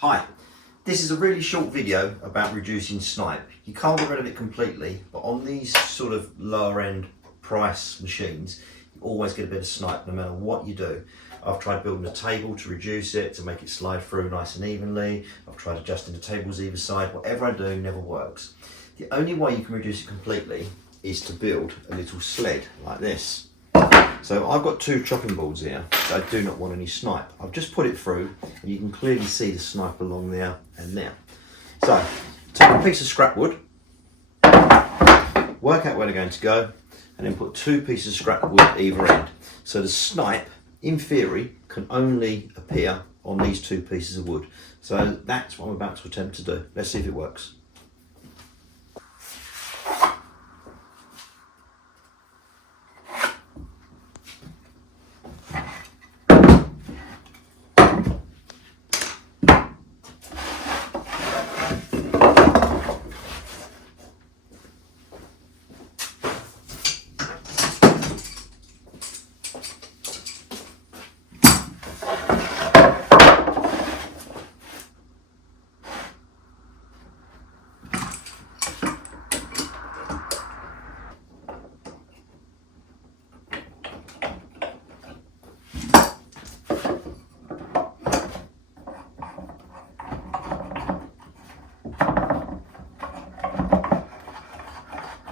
Hi, this is a really short video about reducing snipe. You can't get rid of it completely, but on these sort of lower end price machines, you always get a bit of snipe no matter what you do. I've tried building a table to reduce it, to make it slide through nice and evenly. I've tried adjusting the tables either side. Whatever I do never works. The only way you can reduce it completely is to build a little sled like this. So I've got two chopping boards here, so I do not want any snipe. I've just put it through and you can clearly see the snipe along there and there. So take a piece of scrap wood, work out where they're going to go, and then put two pieces of scrap wood either end. So the snipe, in theory, can only appear on these two pieces of wood. So that's what I'm about to attempt to do. Let's see if it works.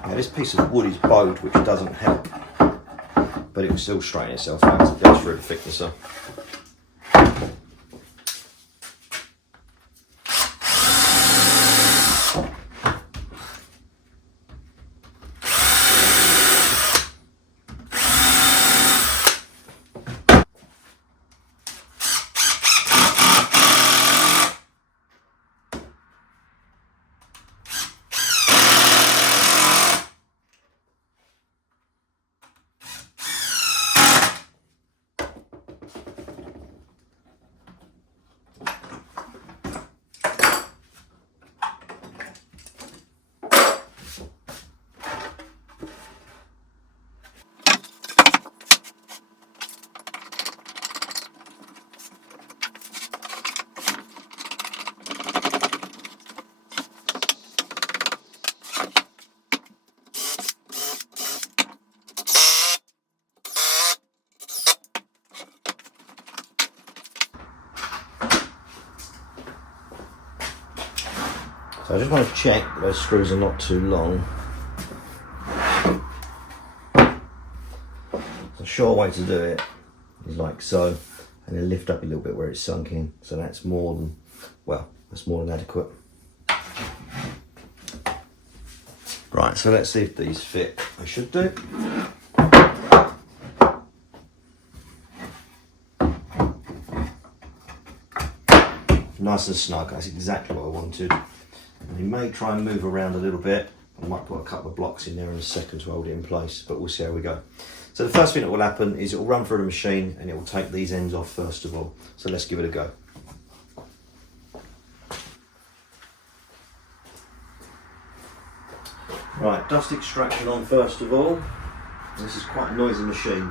Now this piece of wood is bowed, which doesn't help, but it will still straighten itself out as it goes through the thicknesser. So I just want to check that those screws are not too long. The sure way to do it is like so, and then lift up a little bit where it's sunk in. So that's more than, well, that's more than adequate. Right, so let's see if these fit. They should do. Nice and snug, that's exactly what I wanted. And you may try and move around a little bit. I might put a couple of blocks in there in a second to hold it in place, but we'll see how we go. So the first thing that will happen is it will run through the machine and it will take these ends off first of all. So let's give it a go. Right, dust extraction on first of all. This is quite a noisy machine.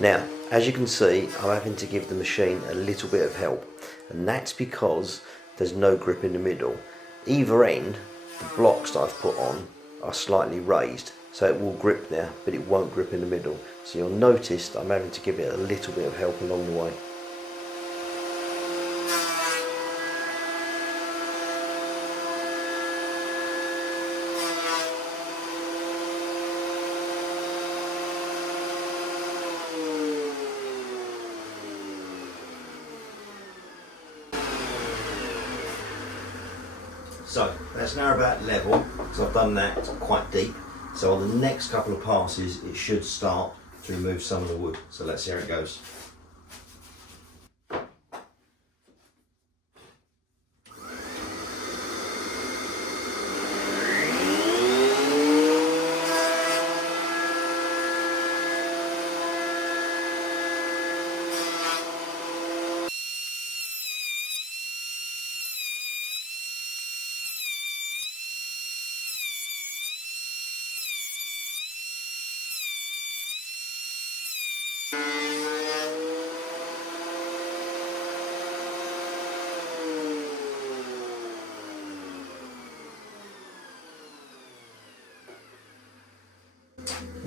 Now, as you can see, I'm having to give the machine a little bit of help, and that's because there's no grip in the middle. Either end, the blocks that I've put on are slightly raised, so it will grip there, but it won't grip in the middle. So you'll notice that I'm having to give it a little bit of help along the way. So that's now about level, because I've done that quite deep. So on the next couple of passes, it should start to remove some of the wood. So let's see how it goes.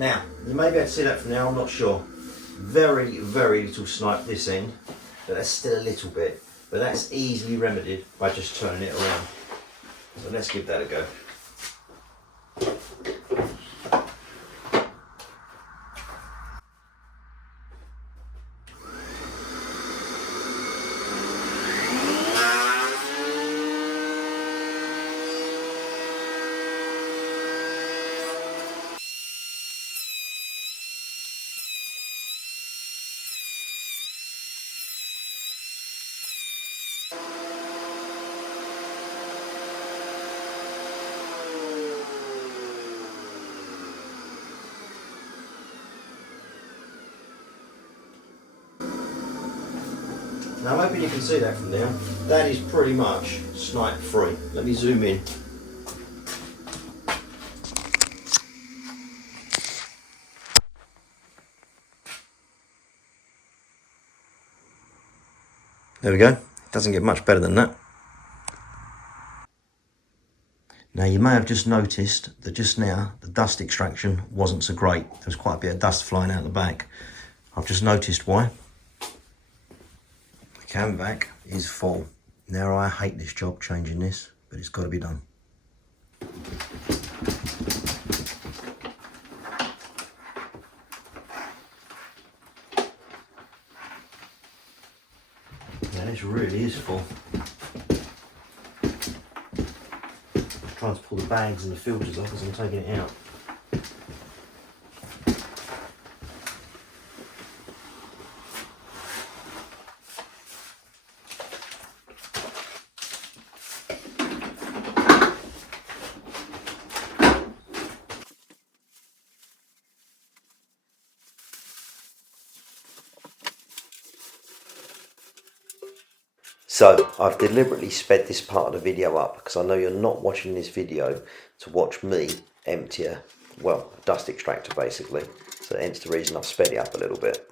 Now, you may be able to see that from there, I'm not sure. Very, very little snipe this end, but that's still a little bit. But that's easily remedied by just turning it around. So let's give that a go. Now I'm hoping you can see that from there. That is pretty much snipe free. Let me zoom in. There we go. Doesn't get much better than that. Now you may have just noticed that just now the dust extraction wasn't so great. There was quite a bit of dust flying out the back. I've just noticed why. The cam vac is full. Now I hate this job changing this, but it's got to be done. Now this really is full. Just trying to pull the bags and the filters off as I'm taking it out. So I've deliberately sped this part of the video up because I know you're not watching this video to watch me empty a dust extractor basically. So hence the reason I've sped it up a little bit.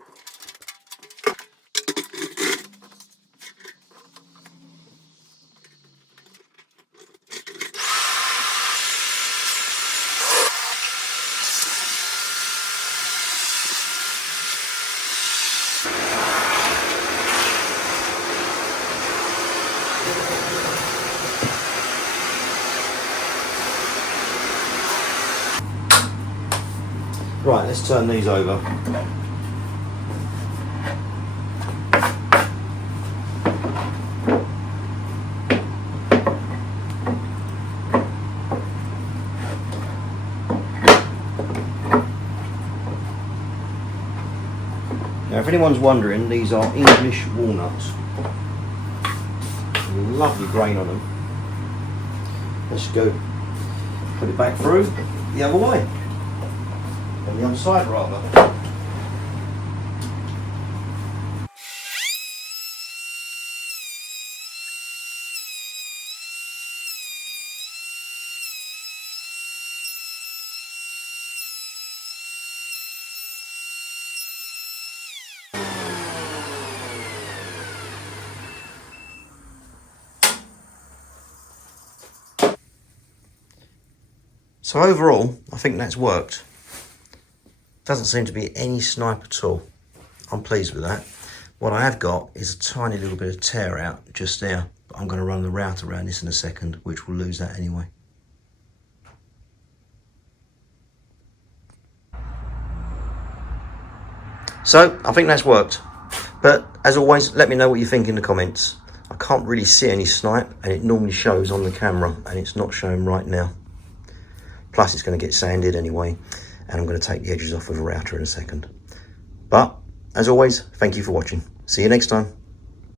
Right, let's turn these over. Now, if anyone's wondering, these are English walnuts. Lovely grain on them. Let's go put it back through the other way. On the other side rather. So overall, I think that's worked. Doesn't seem to be any snipe at all. I'm pleased with that. What I have got is a tiny little bit of tear out just there. But I'm going to run the router around this in a second, which will lose that anyway. So I think that's worked. But as always, let me know what you think in the comments. I can't really see any snipe, and it normally shows on the camera, and it's not showing right now. Plus it's going to get sanded anyway, and I'm going to take the edges off with a router in a second. But as always, thank you for watching. See you next time.